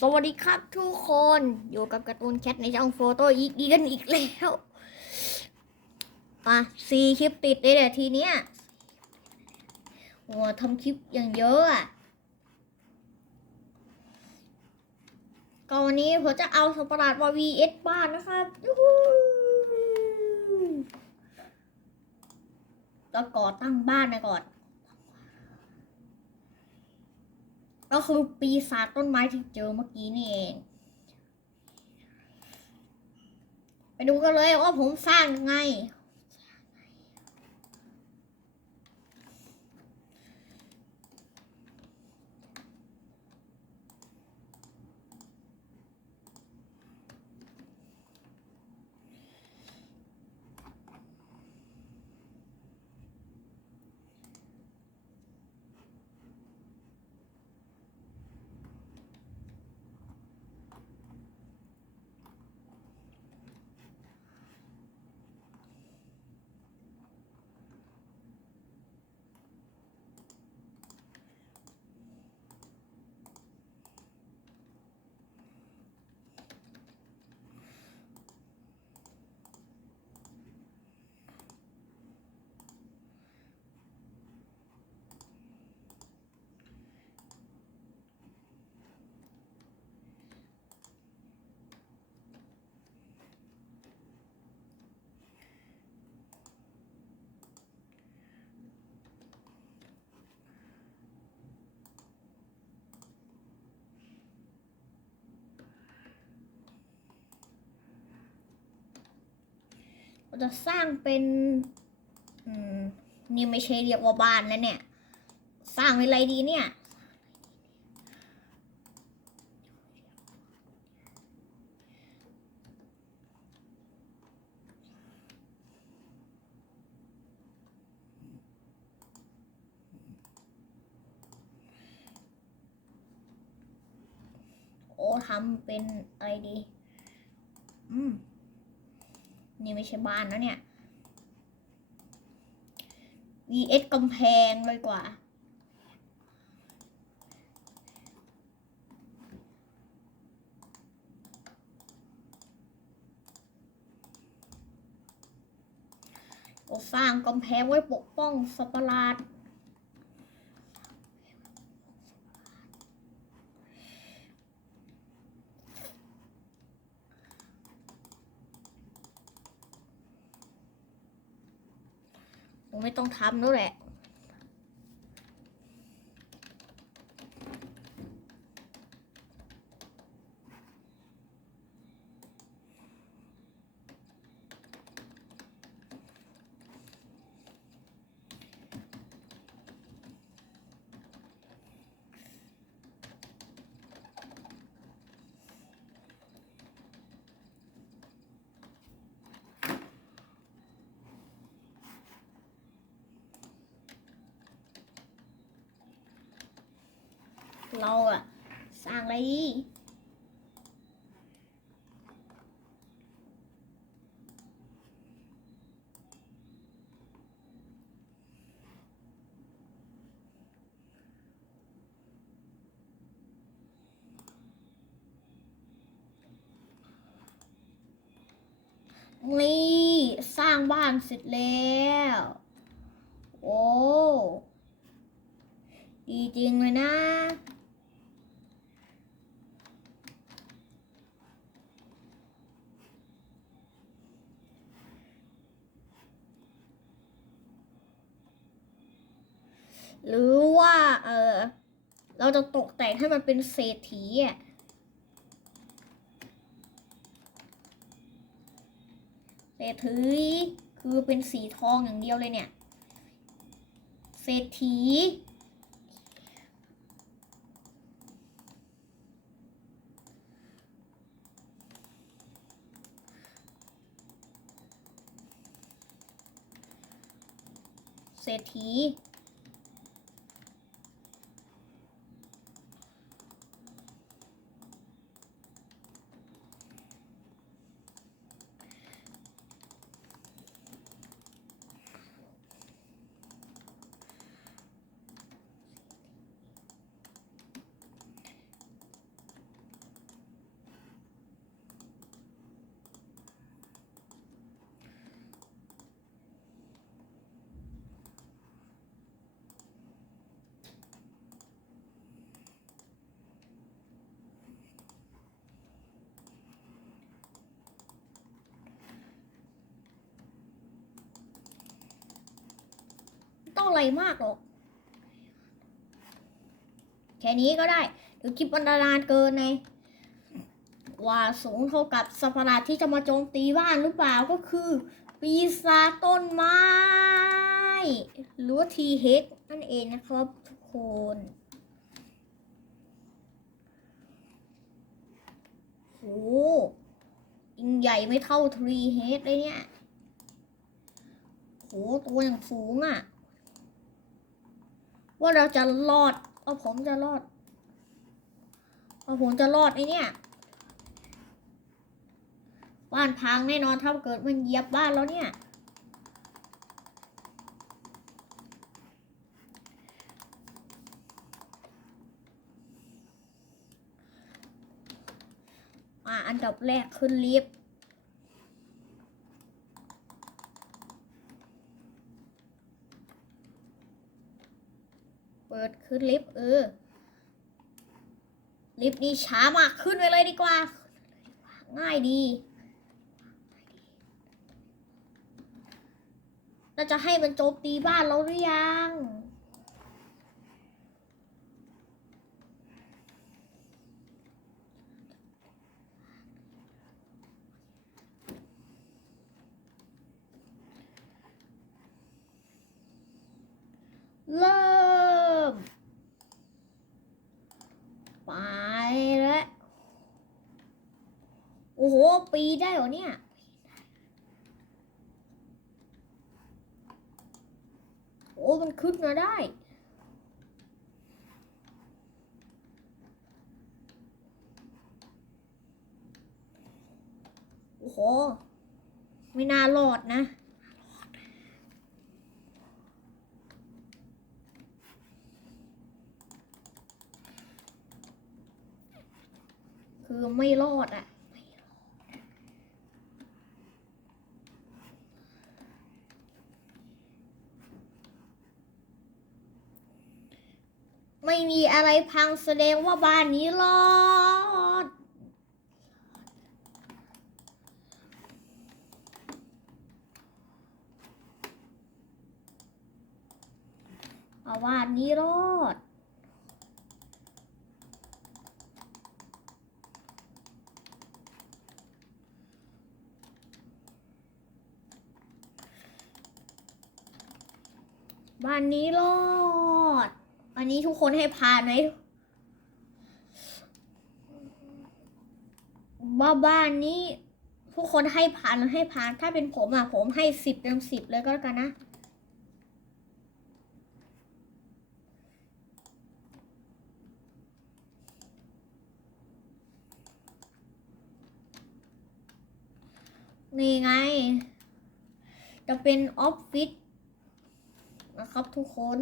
สวัสดีครับทุกคนอยู่กับการ์ตูนแคทในช่องโฟโต้อีกอีกันอีกแล้วมาสี่คลิปติดเลยเนี่ยทีเนี้ยโอ้ทำคลิปอย่างเยอะอะก็วันนี้ผมจะเอาสตว์ประหลาดมา VS บ้านนะครับยูฮูแล้วก่อตั้งบ้านนะก่อน ก็คือปีศาจต้นไม้ที่เจอเมื่อกี้นี่เอง ไปดูกันเลยว่าผมสร้างยังไง จะสร้างเป็นนี่ไม่ใช่เรียกว่าบ้านแล้วเนี่ย สร้างเป็นอะไรดีเนี่ย โอ้ทำเป็นอะไรดี อืม นี่ไม่ใช่บ้านแล้วเนี่ย vs กำแพงเลยกว่าเราสร้างกำแพงไว้ปกป้องสัตว์ประหลาด ต้องทำนู่นแหละ เราอะสร้างอะไรดีนี่สร้างบ้านเสร็จแล้ว โอ้ ดีจริงเลยนะ หรือว่าเออเราจะตกแต่งให้มันเป็นเศรษฐีอะเศรษฐีคือเป็นสีทองอย่างเดียวเลยเนี่ย เศรษฐีเศรษฐี ต้องอะไรมากหรอกแค่นี้ก็ได้เดี๋ยวคลิปมันนานเกินไงว่าสูงเท่ากับสัตว์ประหลาดที่จะมาโจมตีบ้านหรือเปล่าก็คือ ปีศาจต้นไม้ หรือว่าทีเฮกนั่นเองนะครับทุกคนโหยิ่งใหญ่ไม่เท่าทรีเฮดเลยเนี่ยโหตัวอย่างสูงอะ่ะ ว่าเราจะรอดว่าผมจะรอดว่าผมจะรอดไอเนี่ย บ้านพังแน่นอนถ้าเกิดมันเหยียบบ้านแล้วเนี่ยอ่าอันดับแรกขึ้นลิฟต์ เปิด ขึ้นลิฟต์เออ ลิฟต์นี่ช้ามากขึ้นไปเลยดีกว่า ง่ายดีเราจะให้มันโจมตีบ้านเราหรือยัง เริ่ม ไปแล้ว โอ้โห ปีได้เหรอเนี่ยโอ้มันขึ้นมาได้โอ้โหไม่น่ารอดนะคือไม่รอดอะไม่มี อะไรพังแสดงว่าบ้านนี้รอด เอาบ้านนี้รอดบ้านนี้รอด อันนี้ทุกคนให้ผ่านไหมว่าบ้านนี้ทุกคนให้ผ่านให้ผ่านถ้าเป็นผมอะผมให้สิบเต็มสิบเลยก็แล้วกันนะนี่ไง จะเป็นออฟฟิศนะครับทุกคน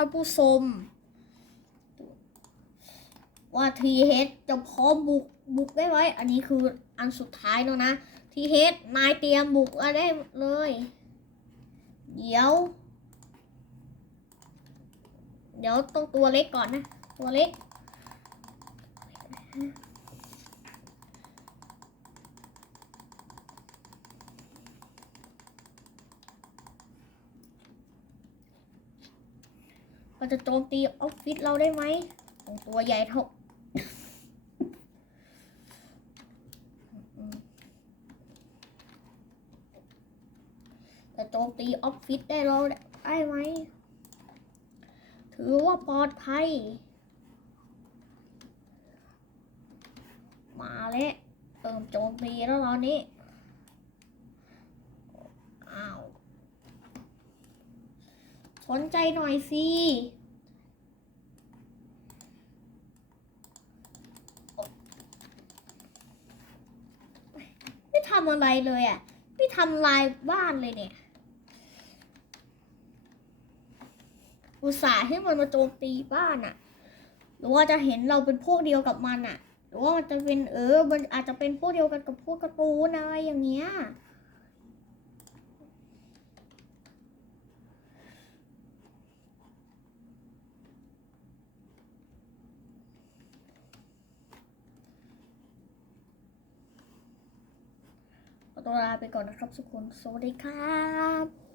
ท่านผู้ชมว่าทีเฮดจะพร้อมบุกบุกได้ไว้ อันนี้คืออันสุดท้ายแล้วนะทีเฮดนายเตรียมบุกได้เลย เดี๋ยว เดี๋ยวต้องตัวเล็กก่อนนะ ตัวเล็ก มันจะโจมตีออฟฟิศเราได้ไหมตัวใหญ่เท่าจะโจมตีออฟฟิศได้เราได้ไหม ถือว่าปลอดภัย มาแล้วเติมโจมตีแล้วตอนนี้ อ้าว สนใจหน่อยสิ ไม่ ทำอะไรเลยอะ ไม่ทำลายบ้านเลยเนี่ย อุตส่าห์ให้มันมาโจมตีบ้านอะ หรือว่าจะเห็นเราเป็นพวกเดียวกับมันอะ หรือว่ามันจะเป็นเออ มันอาจจะเป็นพวกเดียวกันกับพวกกระตูนอะไรอย่างเงี้ย ตัวลาไปก่อนนะครับทุกคน สวัสดีครับ